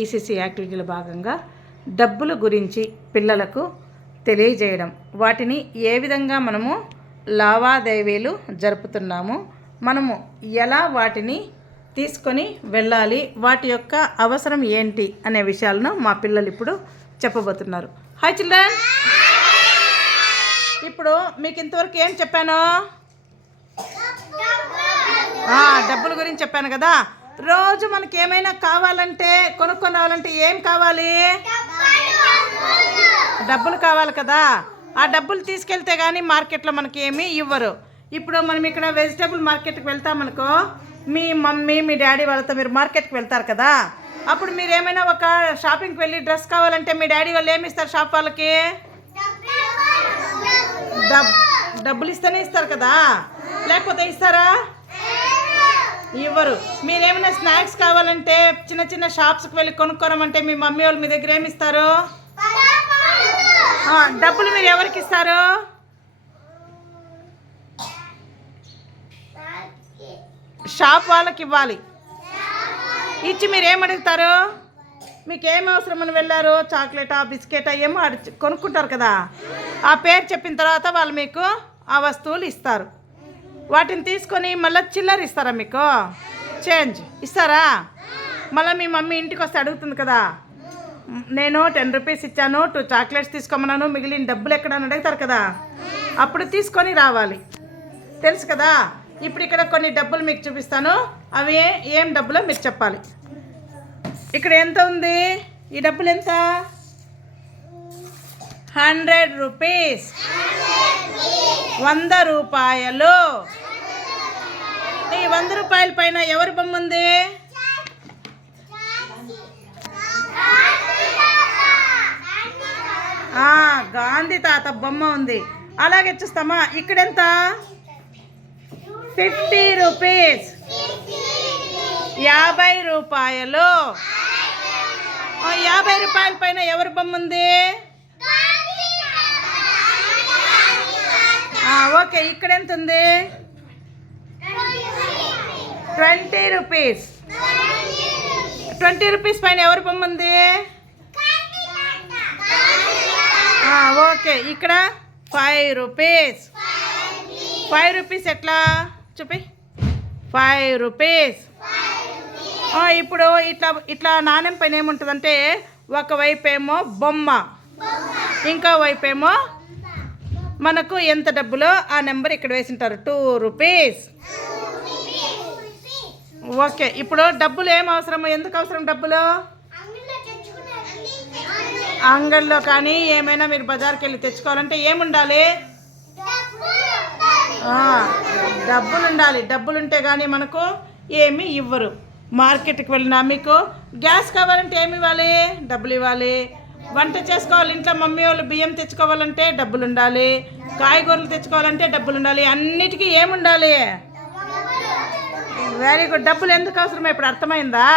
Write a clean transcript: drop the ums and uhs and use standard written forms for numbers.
ECC యాక్టివిటీలో భాగంగా డబ్బుల గురించి పిల్లలకు తెలియజేయడం, వాటిని ఏ విధంగా మనము లావాదేవీలు జరుపుతున్నాము, మనము ఎలా వాటిని తీసుకొని వెళ్ళాలి, వాటి యొక్క అవసరం ఏంటి అనే విషయాలను మా పిల్లలు ఇప్పుడు చెప్పబోతున్నారు. Hi children. ఇప్పుడు మీకు ఇంతవరకు ఏం చెప్పాను? డబ్బుల గురించి చెప్పాను కదా. రోజు మనకి ఏమైనా కావాలంటే, కొనుక్కొని రావాలంటే ఏం కావాలి? డబ్బులు కావాలి కదా. ఆ డబ్బులు తీసుకెళ్తే కానీ మార్కెట్లో మనకి ఏమీ ఇవ్వరు. ఇప్పుడు మనం ఇక్కడ వెజిటేబుల్ మార్కెట్కి వెళ్తామనుకో, మీ మమ్మీ మీ డాడీ వాళ్ళతో మీరు మార్కెట్కి వెళ్తారు కదా. అప్పుడు మీరు ఏమైనా ఒక షాపింగ్కి వెళ్ళి డ్రెస్ కావాలంటే మీ డాడీ వాళ్ళు ఏమి ఇస్తారు? షాప్ వాళ్ళకి డబ్బులు ఇస్తేనే ఇస్తారు కదా, లేకపోతే ఇస్తారా? ఇవ్వరు. మీరేమైనా స్నాక్స్ కావాలంటే చిన్న చిన్న షాప్స్కి వెళ్ళి కొనుక్కోరమంటే మీ మమ్మీ వాళ్ళు మీ దగ్గర ఏమి ఇస్తారు? డబ్బులు మీరు ఎవరికి ఇస్తారు? షాప్ వాళ్ళకి ఇవ్వాలి. ఇచ్చి మీరు ఏమడుగుతారు? మీకు ఏం అవసరమని వెళ్ళారు? చాక్లెటా, బిస్కెటా, ఏమో కొనుక్కుంటారు కదా. ఆ పేరు చెప్పిన తర్వాత వాళ్ళు మీకు ఆ వస్తువులు ఇస్తారు. వాటిని తీసుకొని మళ్ళీ చిల్లర ఇస్తారా? మీకు చేంజ్ ఇస్తారా? మళ్ళీ మీ మమ్మీ ఇంటికి వస్తే అడుగుతుంది కదా, నేను 10 రూపీస్ ఇచ్చాను, 2 చాక్లెట్స్ తీసుకోమన్నాను, మిగిలిన డబ్బులు ఎక్కడ అని అడుగుతారు కదా. అప్పుడు తీసుకొని రావాలి, తెలుసు కదా. ఇప్పుడు ఇక్కడ కొన్ని డబ్బులు మీకు చూపిస్తాను. అవి ఏం డబ్బులో మీరు చెప్పాలి. ఇక్కడ ఎంత ఉంది? ఈ డబ్బులు ఎంత? 100 రూపీస్, 100 రూపాయలు. ఈ 100 రూపాయల పైన ఎవరి బొమ్మ ఉంది? గాంధీ తాత బొమ్మ ఉంది. అలాగే చూస్తామా, ఇక్కడెంత? 50 రూపీస్, 50 రూపాయలు. 50 రూపాయల పైన ఎవరి బొమ్మ ఉంది? ఓకే, ఇక్కడ ఎంత ఉంది? 20 రూపీస్. 20 రూపీస్ పైన ఎవరి బొమ్మ ఉంది? ఓకే, ఇక్కడ 5 రూపీస్. 5 రూపీస్ ఎట్లా చూపి? 5 రూపీస్. ఇప్పుడు ఇట్లా ఇట్లా నాణ్యం పైన ఏముంటుందంటే, ఒకవైపు ఏమో బొమ్మ, ఇంకో వైపు ఏమో మనకు ఎంత డబ్బులో ఆ నెంబర్ ఇక్కడ వేసింటారు, 2 రూపీస్. ఓకే, ఇప్పుడు డబ్బులు ఏం అవసరమో, ఎందుకు అవసరం డబ్బులు? అంగడిలో కానీ ఏమైనా మీరు బజార్కి వెళ్ళి తెచ్చుకోవాలంటే ఏముండాలి? డబ్బులు ఉండాలి. డబ్బులు ఉంటే కానీ మనకు ఏమీ ఇవ్వరు. మార్కెట్కి వెళ్ళినా మీకు గ్యాస్ కావాలంటే ఏమి ఇవ్వాలి? డబ్బులు ఇవ్వాలి. వంట చేసుకోవాలి, ఇంట్లో మమ్మీ వాళ్ళు బియ్యం తెచ్చుకోవాలంటే డబ్బులు ఉండాలి. కాయగూరలు తెచ్చుకోవాలంటే డబ్బులు ఉండాలి. అన్నిటికీ ఏముండాలి? Very good. డబ్బులు ఎందుకు అవసరమో ఇప్పుడు అర్థమైందా?